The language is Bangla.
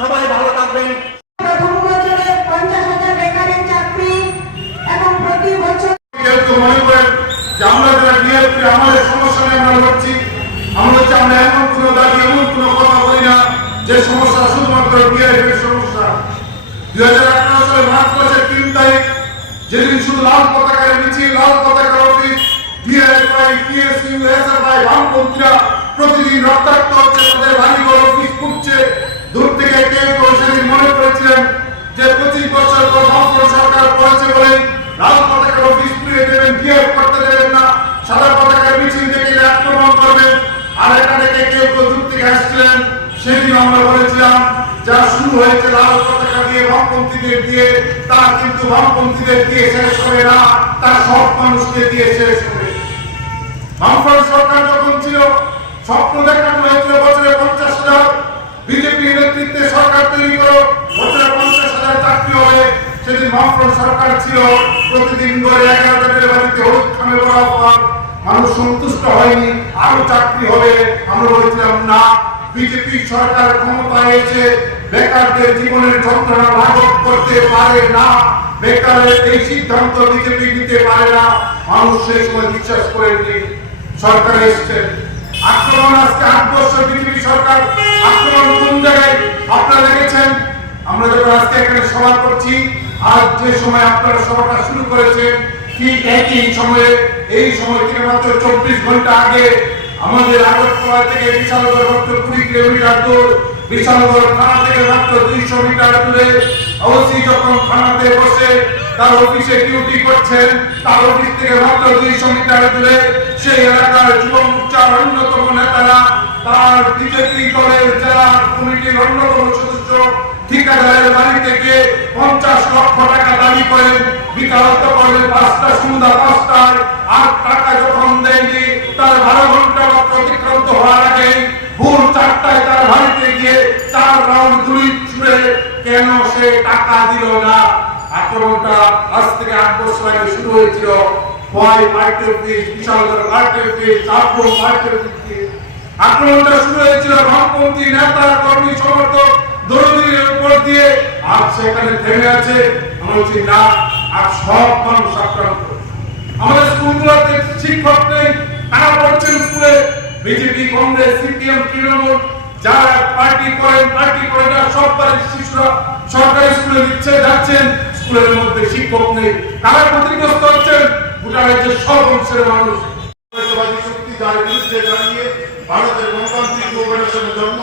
সবাই ভালো থাকবেন। প্রথম বছরে 50,000 বেকারের চাকরি এবং প্রতি বছর কেউ মনে করেন যে আমরা যারা ডিএফপি আমাদের সমস্যা নিয়ে আমরা লড়ছি, আমরা এমন কোনো দাবি এমন কোনো কথা বলি না যে সমস্যা শুধুমাত্র ডিএফপির সমস্যা। 2018 সালের মার্চ মাসের 3 তারিখ যেদিন শুধু লাল পতাকার মিছিল, লাল পতাকার অফিস, ডিএফআই, টিএসইউ, এসএফআই, বামপন্থীরা প্রতিদিন রক্তাক্ত হচ্ছে, তাদের বাড়িঘর অফিস পুড়ছে। দূর থেকে কেউ সেদিন মনে করেছিলেন যে 25 বছর পর বামফ্রন্ট সরকার করেছে বলে লাল পতাকার অফিস পুড়িয়ে দেবেন, ডিএফ করতে দেবেন না, সাদা পতাকার মিছিল দেখে আক্রমণ করবেন। আর এটা থেকে কেউ দূর থেকে আসছিলেন। সেদিন আমরা বলেছিলাম যা শুরু হয়েছে লাল পতাকা দিয়ে, বামপন্থীদের দিয়ে, তা কিন্তু বামপন্থীদের দিয়ে শেষ হবে না, তা সব মানুষকে দিয়ে শেষ হবে। বামফ্রন্ট সরকার যখন ছিল স্বপ্ন দেখানো হয়েছিল বছরে 50,000, বিজেপি নেতৃত্বে সরকার তৈরি করো, বছরে 50,000 চাকরি হবে। সেদিন বামফ্রন্ট সরকার ছিল প্রতিদিন গড়ে 11 জনের বাড়িতে হলুদ খামে বরাবর। মানুষ সন্তুষ্ট হয়নি, আরো চাকরি হবে। আমরা বলেছিলাম না, বিজেপি সরকার ক্ষমতায় এসে বেকারদের জীবনের যন্ত্রণা লাঘব করতে পারে না, বেকারের এই সিদ্ধান্ত বিজেপি নিতে পারে না। মানুষ সেই সময় বিশ্বাস করেননি। সরকার এসছেন, আক্রমণ আজকে 8 বছর বিজেপি সরকার। আক্রমণ কোন জায়গায় আপনারা দেখেছেন? আমরা যখন আজকে এখানে সভা করছি, আজ যে সময় আপনারা সভাটা শুরু করেছেন, ঠিক একই সময়ে, এই সময় থেকে মাত্র 24 ঘন্টা আগে আমাদের আগরতলা থেকে বিশালগড় মাত্র 20 কিলোমিটার দূর, বিশালগড় থানা থেকে মাত্র 200 মিটার দূরে ওসি যখন থানাতে বসে তার অফিসে ডিউটি করছেন, তার অফিস থেকে মাত্র 200 মিটার দূরে সেই এলাকার যুব মোর্চার অন্যতম নেতারা, তার বিজেপি দলের জেলা কমিটির অন্যতম সদস্য ঠিকাদারের বাড়ি থেকে 50 লক্ষ টাকা দাবি করেন, বিকারত্ব করেন 5টা সন্ধ্যা 5টায়। আর টাকা যখন দেয়নি, তার 12 ঘন্টা মাত্র অতিক্রান্ত হওয়ার আগে ভোর 4টায় তার বাড়িতে গিয়ে 4 রাউন্ড গুলি ছুড়ে কেন সে টাকা দিল না? আক্রমণটা আজ থেকে 8 বছর আগে শুরু হয়েছিল। ভয় party office, Bishalgarh party office, Chandpur party office. আক্রমণটা শুরু হয়েছিল বামপন্থী নেতা, কর্মী, সমর্থক, দরদির উপর দিয়ে। আজ সেখানে থেমে আছে। আমরা বলছি না, আজ সব মানুষ আক্রান্ত। আমাদের স্কুলগুলোতে শিক্ষক নেই, তারা পড়ছেন স্কুলে। বিজেপি, কংগ্রেস, সিপিএম, তৃণমূল যারা পার্টি করে না, সব বাড়ির শিশুরা সরকারি স্কুলে দিচ্ছে, যাচ্ছেন, স্কুলের মধ্যে শিক্ষক নেই। তারা ক্ষতিগ্রস্ত হচ্ছেন গোটা রাজ্যের সব অংশের মানুষ। শক্তি যার বিরুদ্ধে দাঁড়িয়ে ভারতের গণতান্ত্রিক অভ্যুত্থানের জন্য